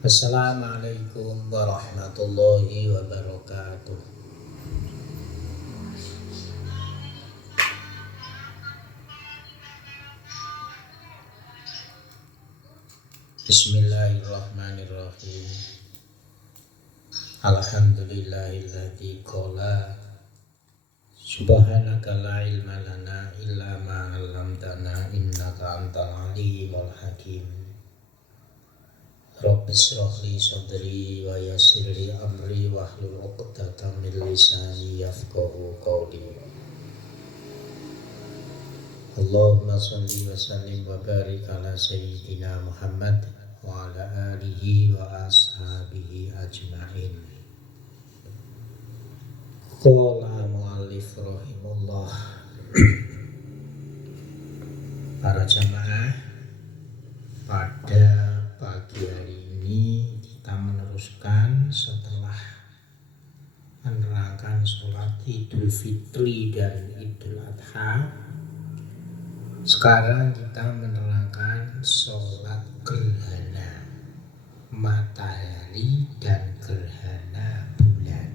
Assalamualaikum warahmatullahi wabarakatuh. Bismillahirrahmanirrahim. Alhamdulillahilladzi qala subhanaka la ilma lana illa ma 'allamtana innaka antal alimul hakim. Rabbi shrah li sadri wa yassir li amri wahlul 'uqdatam min lisani yafqahu qawli. Allahumma shalli wa sallim wa barik ala sayyidina Muhammad wa ala alihi wa ashabihi ajma'in. Qala mu'allif rahimullah. Para jamaah, pada pagi hari ini kita meneruskan setelah menerangkan sholat Idul Fitri dan Idul Adha. Sekarang kita menerangkan sholat gerhana matahari dan gerhana bulan.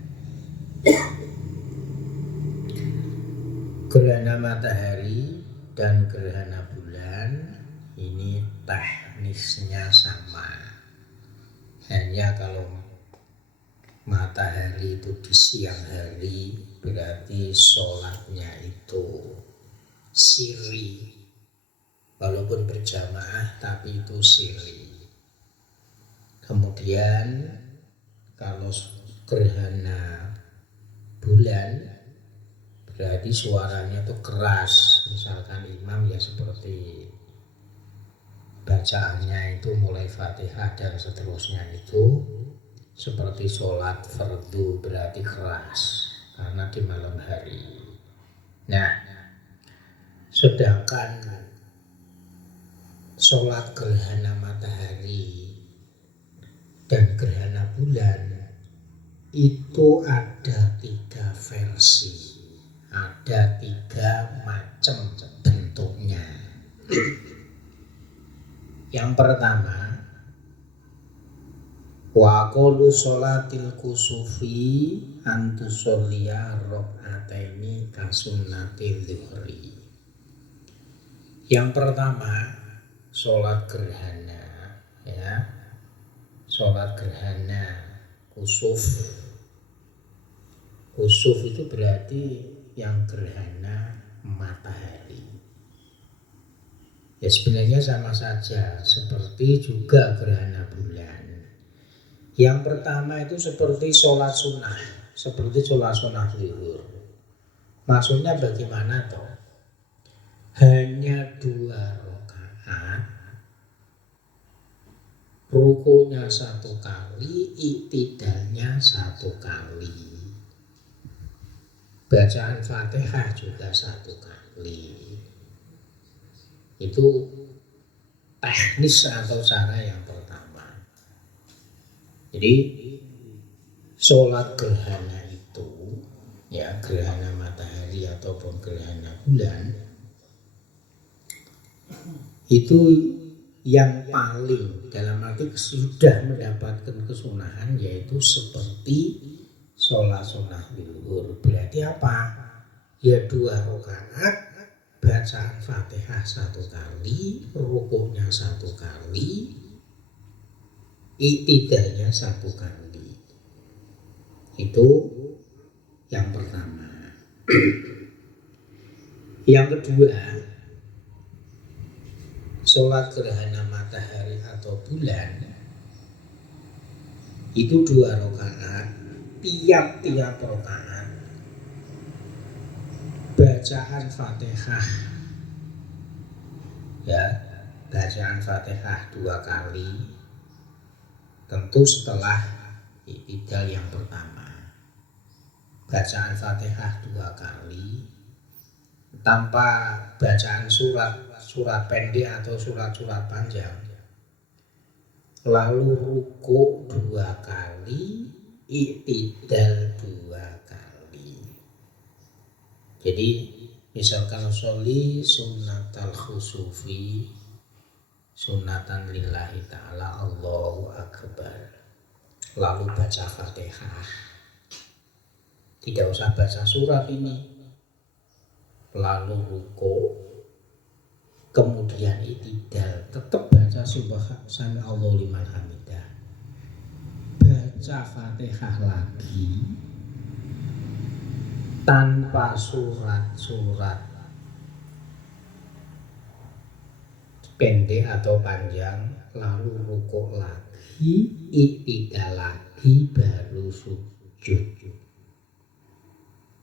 Gerhana matahari dan gerhana bulan ini teknisnya sama. Hanya kalau matahari itu di siang hari berarti sholatnya itu siri, walaupun berjamaah tapi itu siri. Kemudian kalau gerhana bulan berarti suaranya itu keras. Misalkan imam ya seperti bacaannya itu mulai Fatihah dan seterusnya itu seperti sholat fardu, berarti keras karena di malam hari. Nah, sedangkan sholat gerhana matahari dan gerhana bulan itu ada 3 versi, ada 3 macam bentuknya. Yang pertama, wa qulu sholatil kusufi antusolliya rok'ataini kasunnati dhuhri. Yang pertama, sholat gerhana, ya, sholat gerhana kusuf. Kusuf itu berarti yang gerhana matahari. Ya sebenarnya sama saja seperti juga gerhana bulan. Yang pertama itu seperti sholat sunnah, seperti sholat sunnah zuhur. Maksudnya bagaimana toh? Hanya 2 rakaat, rukunya 1 kali, iktidalnya 1 kali, bacaan Fatihah juga 1 kali. Itu teknis atau cara yang pertama. Jadi sholat gerhana itu, ya gerhana matahari ataupun gerhana bulan, itu yang paling dalam arti sudah mendapatkan kesunahan yaitu seperti sholat sunnah zuhur. Berarti apa? Ya 2 rakaat, bacaan Fatihah 1 kali, rukunya 1 kali, iktidalnya 1 kali. Itu yang pertama. Yang kedua, sholat gerhana matahari atau bulan itu 2 rakaat, tiap-tiap rakaat bacaan Fatihah, ya bacaan Fatihah 2 kali, tentu setelah iktidal yang pertama. Bacaan Fatihah 2 kali tanpa bacaan surat pendek atau surat-surat panjang, lalu ruku 2 kali, iktidal 2 kali. Jadi misalkan sholli sunnatal khusufi sunatan lillahi ta'ala, Allahu Akbar, lalu baca Fatihah. Tidak usah baca surat ini, lalu ruku, kemudian i'tidal, tetap baca sami Allahu liman hamidah, baca Fatihah lagi tanpa surat-surat pendek atau panjang, lalu ruku lagi, i'tidal lagi, baru sujud.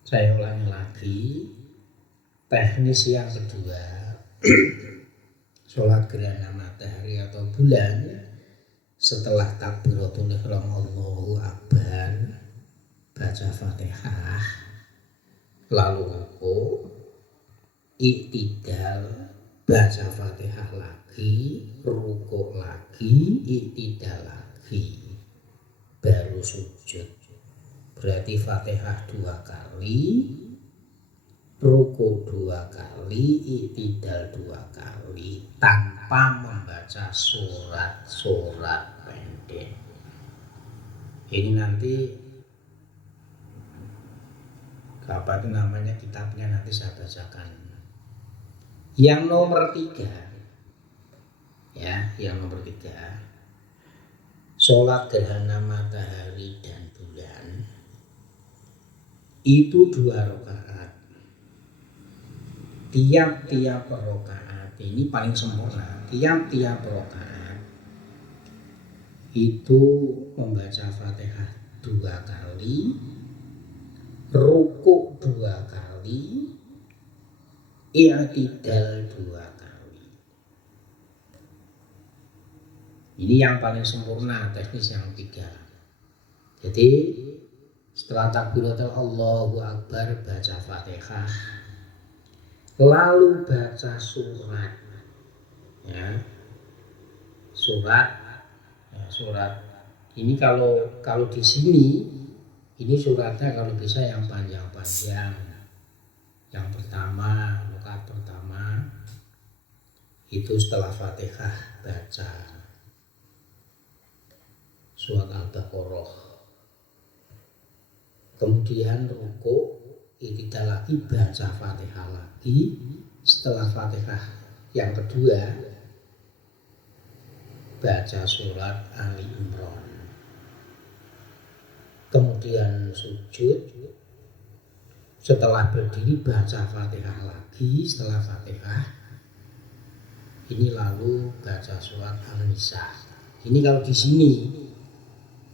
Saya ulangi lagi, teknis yang kedua, sholat gerhana matahari atau bulan, setelah takbiratul ihram Allahu Akbar, baca Fatihah, lalu ruku, i'tidal, baca Fatihah lagi, ruku lagi, i'tidal lagi, baru sujud. Berarti Fatihah 2 kali, ruku 2 kali, i'tidal 2 kali, tanpa membaca surat-surat pendek. Ini nanti apa itu namanya, kitabnya nanti saya bacakan. Yang nomor 3, ya, yang nomor 3, sholat gerhana matahari dan bulan itu 2 rakaat. Tiap-tiap rakaat ini paling sempurna. Tiap-tiap rakaat itu membaca Fatihah 2 kali, ruku 2 kali, i'tidal 2 kali. Ini yang paling sempurna, teknis yang 3. Jadi setelah takbiratul Allahu Akbar, baca Fatihah, lalu baca surat, ya, surat ini kalau di sini ini suratnya kalau bisa yang panjang-panjang. Yang pertama, rakaat pertama itu setelah Fatihah baca surat Al-Baqarah, kemudian ruku, i'tidal lagi, baca Fatihah lagi. Setelah Fatihah yang kedua baca surat Ali Imran, kemudian sujud. Setelah berdiri baca Fatihah lagi. Setelah Fatihah ini lalu baca surat An-Nisa. Ini kalau di sini.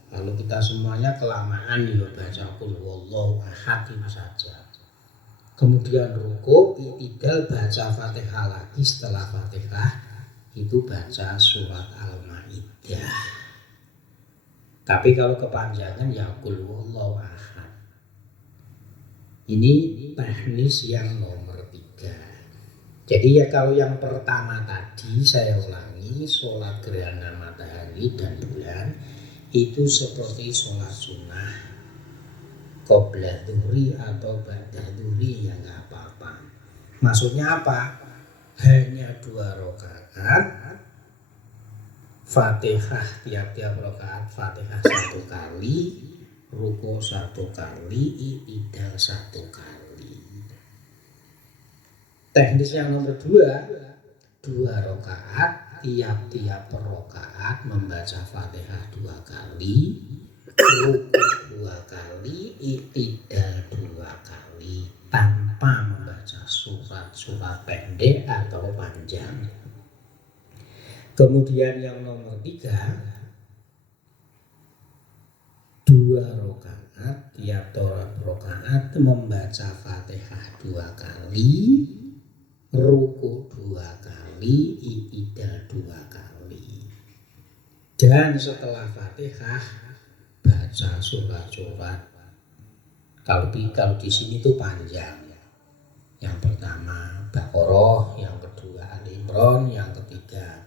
Kalau kita semuanya kelamaan ya baca qul huwallahu ahad itu saja. Kemudian ruku, i'tidal, baca Fatihah lagi. Setelah Fatihah itu baca surat Al-Maidah. Tapi kalau kepanjangan ya qul huwallahu ahad. Ini teknis yang nomor 3. Jadi ya kalau yang pertama tadi saya ulangi, sholat gerhana matahari dan bulan itu seperti sholat sunnah qobliyah dhuhri atau ba'da dhuhri, ya nggak apa-apa. Maksudnya apa? Hanya 2 rakaat, Fatihah tiap-tiap rakaat Fatihah 1 kali, ruku 1 kali, i'tidal 1 kali. Teknis yang nomor 2 rakaat, tiap-tiap rakaat membaca Fatihah 2 kali, ruku 2 kali, i'tidal 2 kali, tanpa membaca surat-surat pendek atau panjang. Kemudian yang nomor 3, 2 rakaat, tiap rakaat membaca Fatihah 2 kali, ruku 2 kali, i'tidal 2 kali. Dan setelah Fatihah baca surat-surat. Kalau di sini tuh panjang. Yang pertama Baqarah, yang kedua Ali Imran, yang ketiga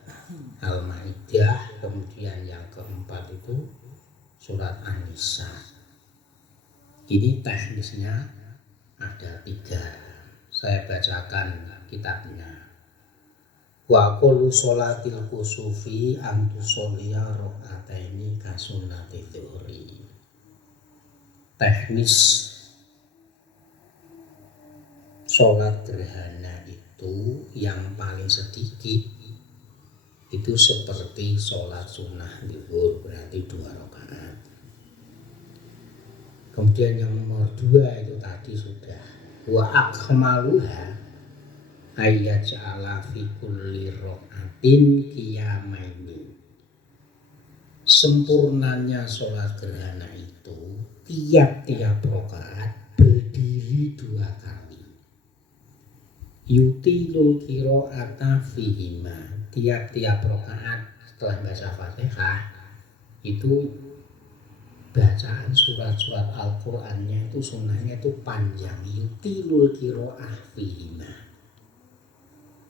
Al-Maidah, kemudian yang keempat itu surat An-Nisa. Ini teknisnya ada 3. Saya bacakan kitabnya. Wa qulu sholatil kusufi antu sholia rakaataini kasunati dhuhri. Teknis sholat gerhana itu yang paling sedikit itu seperti sholat sunnah zuhur, berarti 2 rakaat. Kemudian yang nomor 2 itu tadi sudah wa akmaluha ayat ja'ala fi kulli rakaatin qiyamaini. Sempurnanya sholat gerhana itu tiap-tiap rakaat berdiri 2 kali. Yutilul qiraata fihima. Tiap-tiap rakaat setelah baca Fatihah itu bacaan surat-surat Al-Qur'annya itu sunnahnya itu panjang. Yutilul qiraah fihima.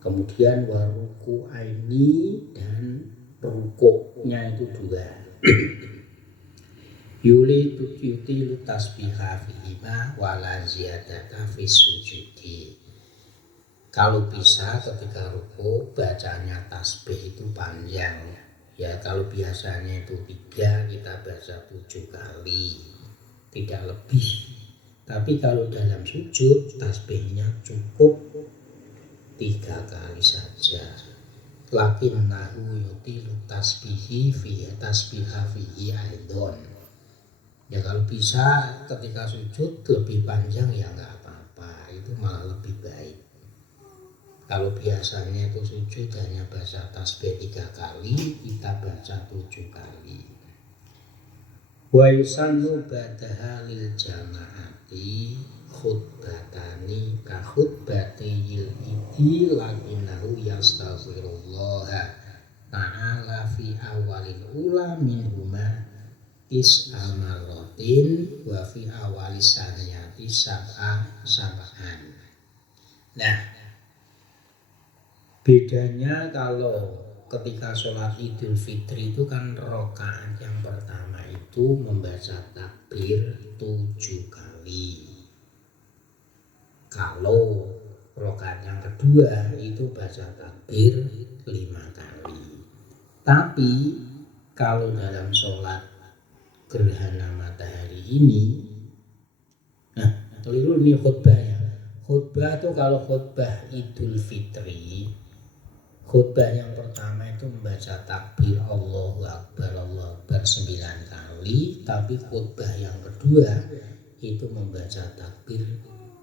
Kemudian waruku aini dan rukuknya itu 2. Yutilu tasbiha fihima wala ziyadata fis sujudi. Kalau bisa ketika ruku bacanya tasbih itu panjang. Ya kalau biasanya itu 3, kita baca 7 kali, tidak lebih. Tapi kalau dalam sujud tasbihnya cukup 3 kali saja. Lakinnahu yutilu tasbihi fi tasbiha fihi aidon. Ya kalau bisa ketika sujud lebih panjang ya enggak apa-apa, itu malah lebih baik. Kalau biasanya itu sujud hanya baca tasbih 3 kali, kita baca 7 kali. Wa yusannu ba'daha lil jama'ati khutbatani ka khutbatiyil idi lakinnahu yastaghfirullah ta'ala fi awalil ula minhuma is'amaratin wa fi awalis saniyati sab'an. Nah, bedanya kalau ketika sholat Idul Fitri itu kan rakaat yang pertama itu membaca takbir 7 kali. Kalau rakaat yang kedua itu baca takbir 5 kali. Tapi kalau dalam sholat gerhana matahari ini, keliru nih khutbahnya. Khutbah itu kalau khutbah Idul Fitri, khutbah yang pertama itu membaca takbir Allahu Akbar 9 kali, tapi khutbah yang kedua itu membaca takbir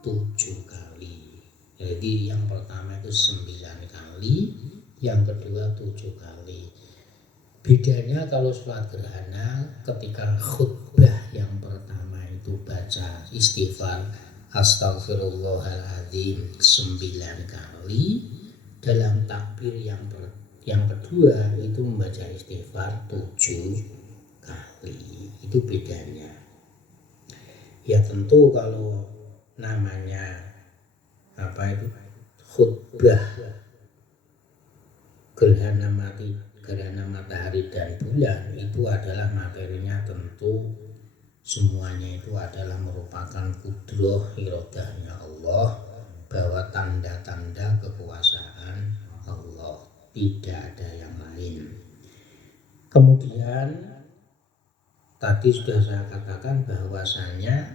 7 kali. Jadi yang pertama itu 9 kali, yang kedua 7 kali. Bedanya kalau sholat gerhana ketika khutbah yang pertama itu baca istighfar Astaghfirullahaladzim 9 kali, dalam takbir yang kedua itu membaca istighfar 7 kali. Itu bedanya. Ya tentu kalau namanya khutbah gerhana matahari dan bulan itu adalah materinya tentu semuanya itu adalah merupakan qudrah iradahnya Allah, bahwa tanda-tanda kekuasaan Allah, tidak ada yang lain. Kemudian tadi sudah saya katakan bahwasanya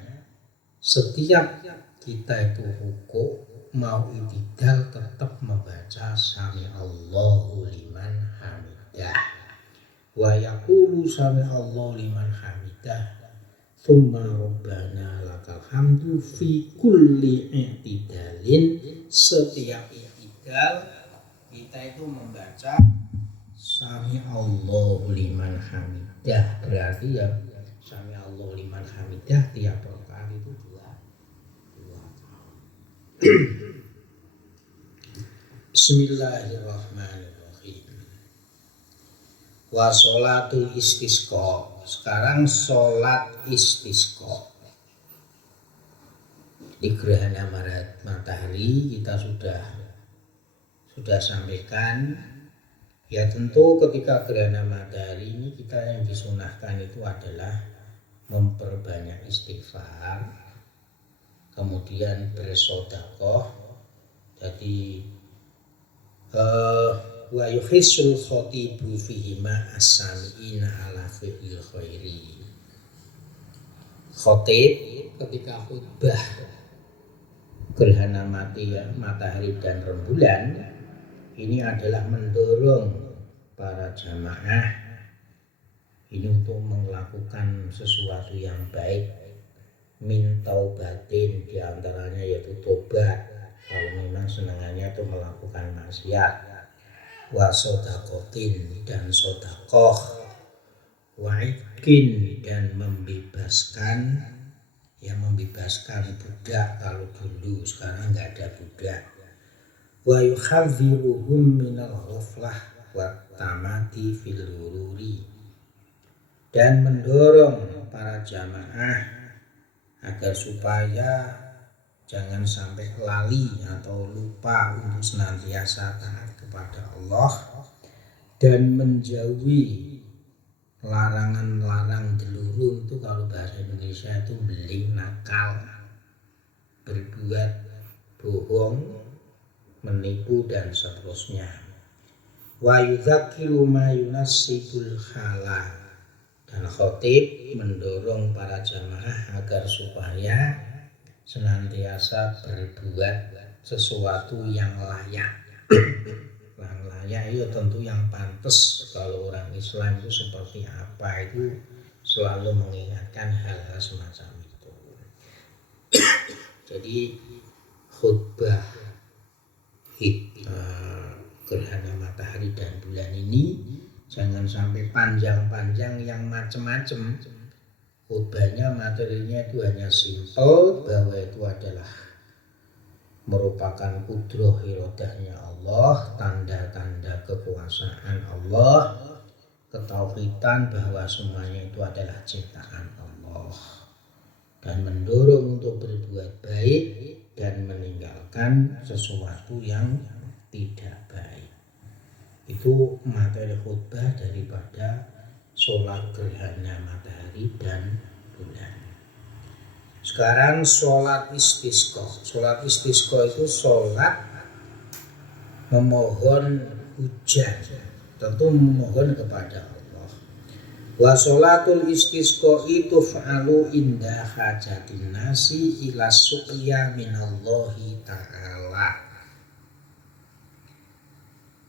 setiap kita itu ruku mau i'tidal tetap membaca sami Allahu liman hamidah, wa yaqulu sami Allahu liman hamidah tsumma rabbana lakal hamdu fi kulli i'tidalin. Setiap i'tidal kita itu membaca sami Allahu liman hamidah, berarti ya sami Allahu liman hamidah tiap rakaat itu 2 kali. Bismillahirrahmanirrahim. Wa sholatul istisqa. Sekarang sholat istisqa. Di gerhana matahari kita sudah sampaikan. Ya tentu ketika gerhana matahari ini kita yang disunahkan itu adalah memperbanyak istighfar, kemudian bersedekah. Jadi wa yuhissul khatibu fihima as-sami'ina ala fi'il khairi. Khatib ketika khutbah gerhana matahari dan rembulan ini adalah mendorong para jamaah ini untuk melakukan sesuatu yang baik, min taubatin, diantaranya yaitu tobat kalau memang senangannya itu melakukan maksiat, wa sodakotin dan sodakoh, wa idkin dan membebaskan, yang membebaskan budak kalau dulu, sekarang nggak ada budak, wa yuhadziruhum minal ghaflah wa tamati fil hururi, dan mendorong para jamaah agar supaya jangan sampai lali atau lupa untuk senantiasa taat kepada Allah dan menjauhi larangan-larang delurung. Itu kalau bahasa Indonesia itu beling, nakal, berbuat bohong, menipu dan seterusnya. Wa yudzakiru ma yunassibul halal, dan khatib mendorong para jamaah agar supaya senantiasa berbuat sesuatu yang layak. Yang layak itu tentu yang pantas. Kalau orang Islam itu seperti apa itu selalu mengingatkan hal-hal semacam itu. Jadi khutbah gerhana matahari dan bulan ini jangan sampai panjang-panjang yang macam-macam. Khutbahnya, materinya itu hanya simpel bahwa itu adalah merupakan kudroh irodahnya Allah, tanda-tanda kekuasaan Allah, ketauhidan bahwa semuanya itu adalah ciptaan Allah, dan mendorong untuk berbuat baik dan meninggalkan sesuatu yang tidak baik. Itu materi khutbah daripada sholat gerhana matahari dan bulan. Sekarang sholat istisqa. Sholat istisqa itu sholat memohon hujan, tentu memohon kepada Allah. Wa sholatul istisqa itu fa'alu inda hajatin nasi ila suqya minallahi ta'ala.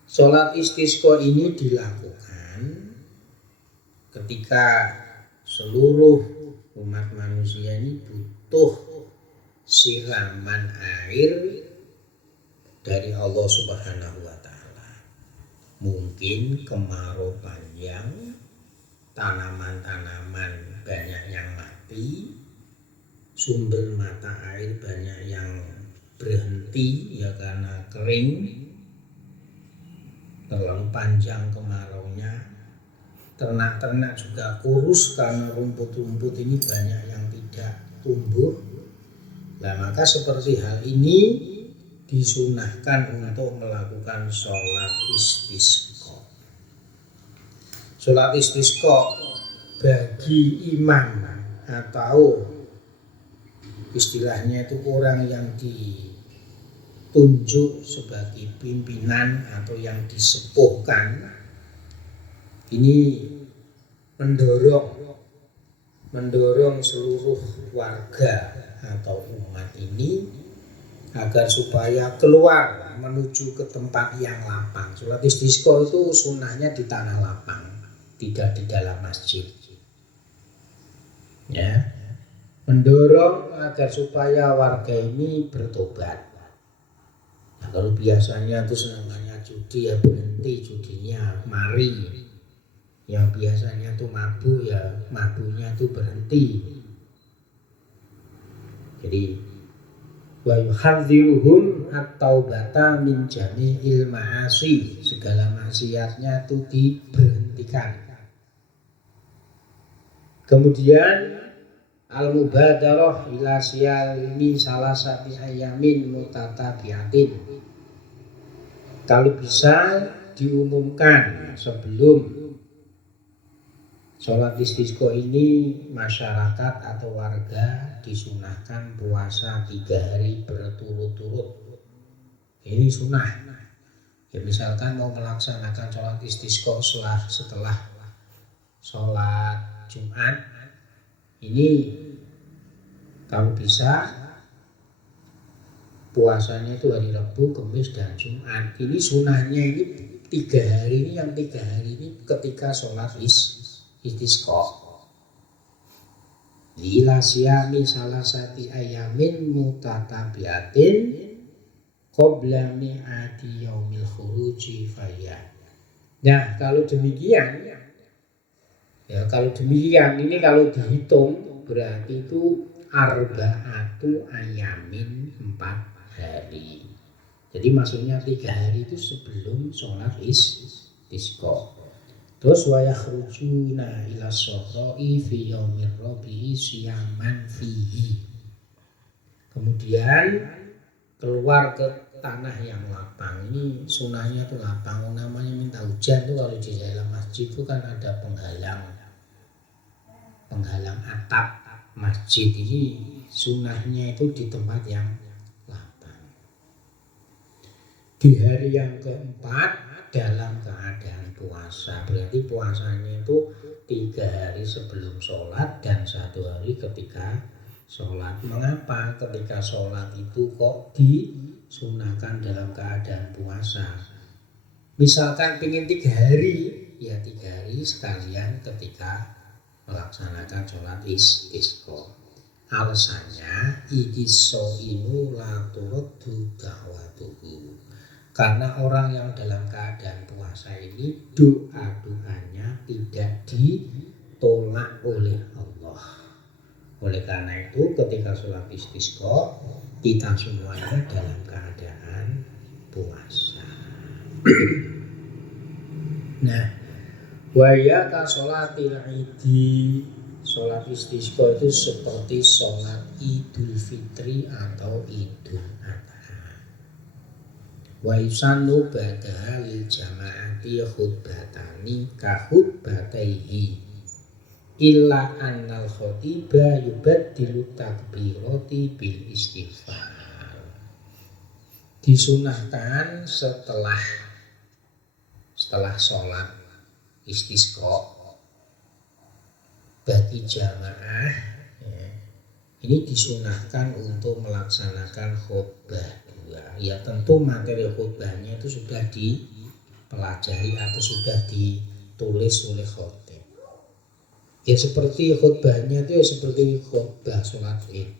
Sholat istisqa ini dilakukan ketika seluruh umat manusia ini butuh siraman air dari Allah Subhanahu wa Ta'ala. Mungkin kemarau panjang, tanaman-tanaman banyak yang mati, sumber mata air banyak yang berhenti ya karena kering, terlalu panjang kemaraunya, ternak-ternak juga kurus karena rumput-rumput ini banyak yang tidak tumbuh. Nah, maka seperti hal ini disunahkan untuk melakukan sholat istisqa. Sholat istisqa bagi imam atau istilahnya itu orang yang ditunjuk sebagai pimpinan atau yang disepuhkan, ini mendorong seluruh warga atau umat ini agar supaya keluar menuju ke tempat yang lapang. Sholat istisqa itu sunnahnya di tanah lapang, tidak di dalam masjid. Ya, mendorong agar supaya warga ini bertobat. Nah, kalau biasanya itu senangannya judi ya berhenti judinya, mari. Yang biasanya itu mabuk ya mabuknya itu berhenti. Jadi wa yuhadziruhum at-taubata min jami'il ma'asi, segala maksiatnya itu diberhentikan. Kemudian al-mubadarah ila siyami salasati ayamin mutatabiatin, kalau bisa diumumkan sebelum sholat istisqa ini masyarakat atau warga disunahkan puasa 3 hari berturut-turut. Ini sunnah. Ya misalkan mau melaksanakan sholat istisqa setelah sholat Jumat, ini kalau bisa puasanya itu hari Rabu, Kamis, dan Jumat. Ini sunahnya ini 3 hari ini, yang 3 hari ini ketika sholat istisqa. Ila siyami salasati ayamin mutatabiatin qabla mi'ati yaumil khuruji faya. Nah, kalau demikian ini kalau dihitung berarti itu arba'atu ayamin 4 hari. Jadi maksudnya 3 hari itu sebelum sholat istisqa. Terus wa yakhrujuna ila sofroi fi yaumir rabi'i siyaman fihi. Kemudian keluar ke tanah yang lapang. Ini sunahnya tuh lapang, namanya minta hujan tuh kalau di dalam masjid itu kan ada penghalang atap masjid. Ini sunahnya itu di tempat yang lapang. Di hari yang keempat dalam keadaan puasa, berarti puasanya itu 3 hari sebelum sholat dan 1 hari ketika sholat. Mengapa ketika sholat itu kok disunahkan dalam keadaan puasa? Misalkan pengen 3 hari, ya 3 hari sekalian ketika melaksanakan sholat istisqa. Alasannya idisoimu la turaddu da'watuhu. Karena orang yang dalam keadaan puasa ini doa-doanya tidak ditolak oleh Allah. Oleh karena itu ketika sholat istisqa kita semuanya dalam keadaan puasa. Nah, waya ka sholatil idi, sholat istisqa itu seperti sholat Idul Fitri atau Idul Adha. Wa yusannu ba'daha lil jama'ati khutbatani ka khutbataihi illa annal khutiba yubaddilu takbirati bil istighfar. Disunahkan setelah sholat istisqa bagi jamaah, ini disunahkan untuk melaksanakan khutbah. Ya tentu materi khutbahnya itu sudah dipelajari atau sudah ditulis oleh khotib. Ya seperti khutbahnya itu ya seperti khutbah sholat id.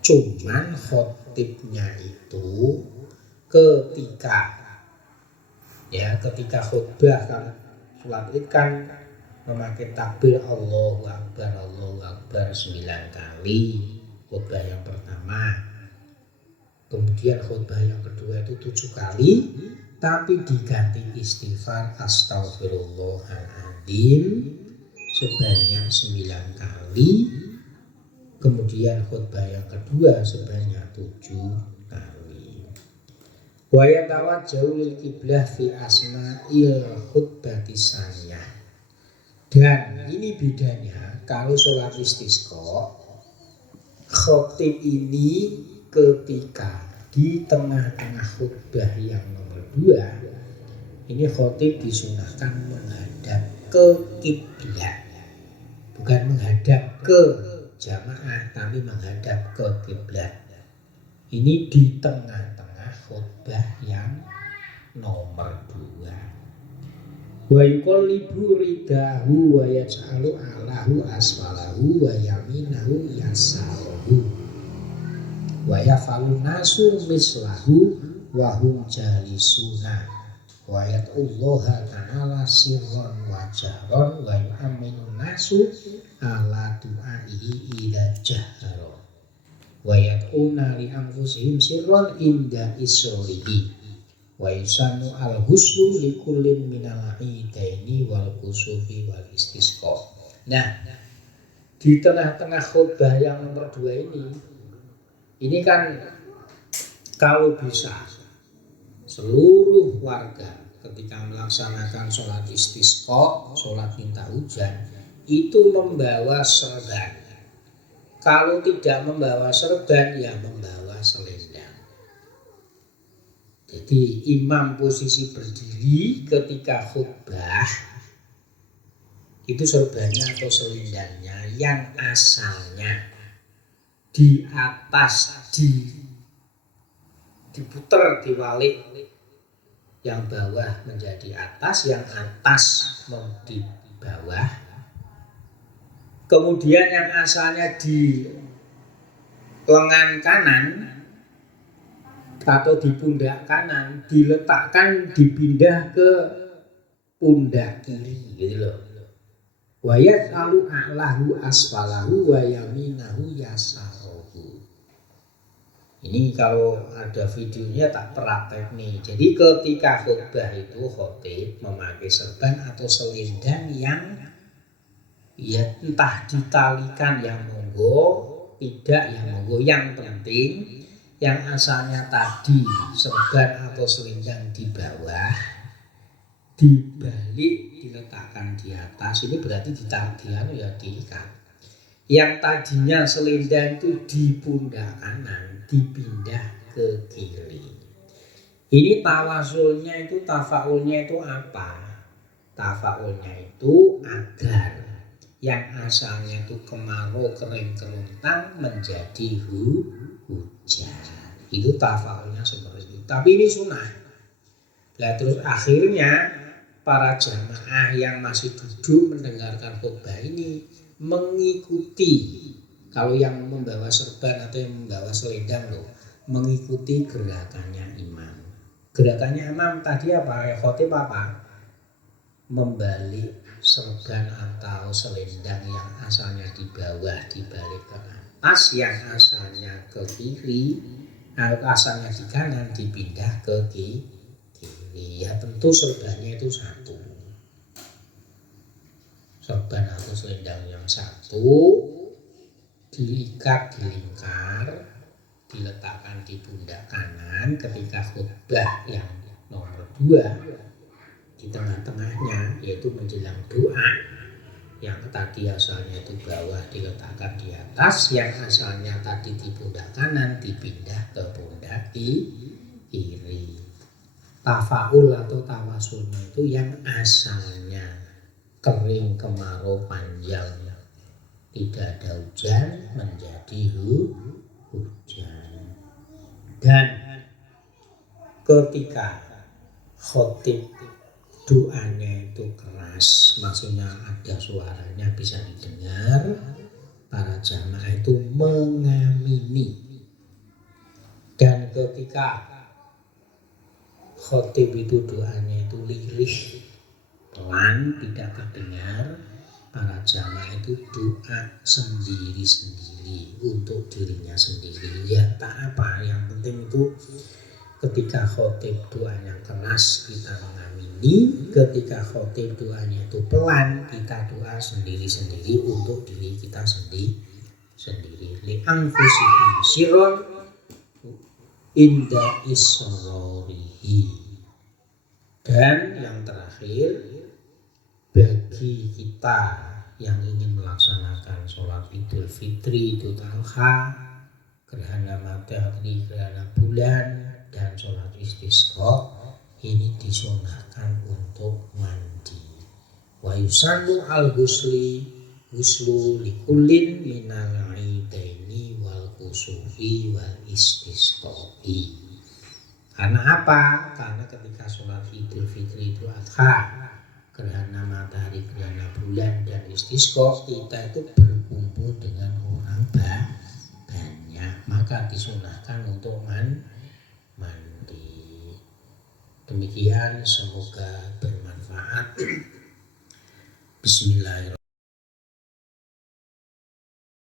Cuman khotibnya itu ketika khutbah kan sholat id kan memakai takbir Allahu Akbar 9 kali khutbah yang pertama. Kemudian khutbah yang kedua itu 7 kali, tapi diganti istighfar astaghfirullahaladzim sebanyak 9 kali. Kemudian khutbah yang kedua sebanyak 7 kali. Wa yatawajjahu lil qiblah fi asna'il khutbati saniyah. Dan ini bedanya kalau sholat istisqa, khotib ini ketika di tengah-tengah khutbah yang nomor 2, ini khotib disunahkan menghadap ke kiblat, bukan menghadap ke jamaah tapi menghadap ke kiblat. Ini di tengah-tengah khutbah yang nomor 2. Wa yuqallibu ridahu wa yaj'alu alahu asfalahu wa yaminahu yasarahu wa yaf'alun nasu mislahu wa hum jalisuna wa yad'ullaha ta'ala sirran wa jahran wa yu'minun nasu ala du'aihi idza jahara wa yad'una li anfusihim sirran inda isrihi wa yusannu al-husnu li kullin minal idaini wal kusufi wal istisqa. Nah, di tengah-tengah khutbah yang nomor 2 ini kan kalau bisa seluruh warga ketika melaksanakan sholat istisqa, sholat minta hujan, itu membawa serban. Kalau tidak membawa serban, ya membawa selendang. Jadi imam posisi berdiri ketika khutbah itu sorbannya atau selendangnya yang asalnya di atas diputer, diwalik, yang bawah menjadi atas, yang atas di bawah. Kemudian yang asalnya di lengan kanan atau di pundak kanan diletakkan, dipindah ke pundak kiri gitu loh. Wa yas'alu a'lahu asfalahu wa yaminahu yasarohu. Ini kalau ada videonya tak praktek nih. Jadi ketika khutbah itu khotib memakai serban atau selendang yang ya entah ditalikan, yang monggo, tidak yang monggo. Yang penting yang asalnya tadi serban atau selendang di bawah dibalik, diletakkan di atas. Ini berarti diikat. Yang tadinya selendang itu di pundak kanan dipindah ke kiri. Ini tawasulnya itu, tafaulnya itu apa? Tafaulnya itu agar yang asalnya itu kemarau, kering, kerontang menjadi hujan. Itu tafaulnya seperti itu. Tapi ini sunnah. Nah, terus akhirnya para jamaah yang masih duduk mendengarkan khutbah ini mengikuti, kalau yang membawa serban atau yang membawa selendang loh, mengikuti gerakannya imam. Gerakannya imam tadi apa? Khotib apa? Membalik serban atau selendang yang asalnya di bawah dibalik ke atas, yang asalnya ke kiri, asalnya di kanan dipindah ke kiri. Ya tentu serbannya itu satu, serban atau selendang yang satu diikat di lingkar, diletakkan di pundak kanan ketika khutbah. Yang nomor 2 di tengah-tengahnya, yaitu menjelang doa, yang tadi asalnya itu bawah diletakkan di atas, yang asalnya tadi di pundak kanan dipindah ke pundak kiri. Tafaul atau tawasulnya itu yang asalnya kering, kemarau, panjang, tidak ada hujan menjadi hujan. Dan ketika khotib doanya itu keras, maksudnya ada suaranya bisa didengar, para jamaah itu mengamini. Dan ketika khotib itu doanya itu lirih, pelan, tidak terdengar, para jamaah itu doa sendiri-sendiri untuk dirinya sendiri. Ya tak apa, yang penting itu ketika khotib doanya keras kita mengamini, ketika khotib doanya itu pelan kita doa sendiri-sendiri untuk diri kita sendiri. Li anfusihim sirron inda isrorihi. Dan yang terakhir, bagi kita yang ingin melaksanakan sholat Idul Fitri, Idul Adha, gerhana matahari, gerhana bulan, dan sholat istisqa, ini disunahkan untuk mandi. Wa yusannu al-ghusli ghuslu likullin minal aidaini wal kusufi wal istisqai. Karena apa? Karena ketika sholat Idul Fitri, Idul Adha, gerhana matahari, gerhana bulan, dan istisqa, kita itu berkumpul dengan orang banyak, maka disunahkan untuk mandi. Demikian, semoga bermanfaat. Bismillahirrahmanirrahim.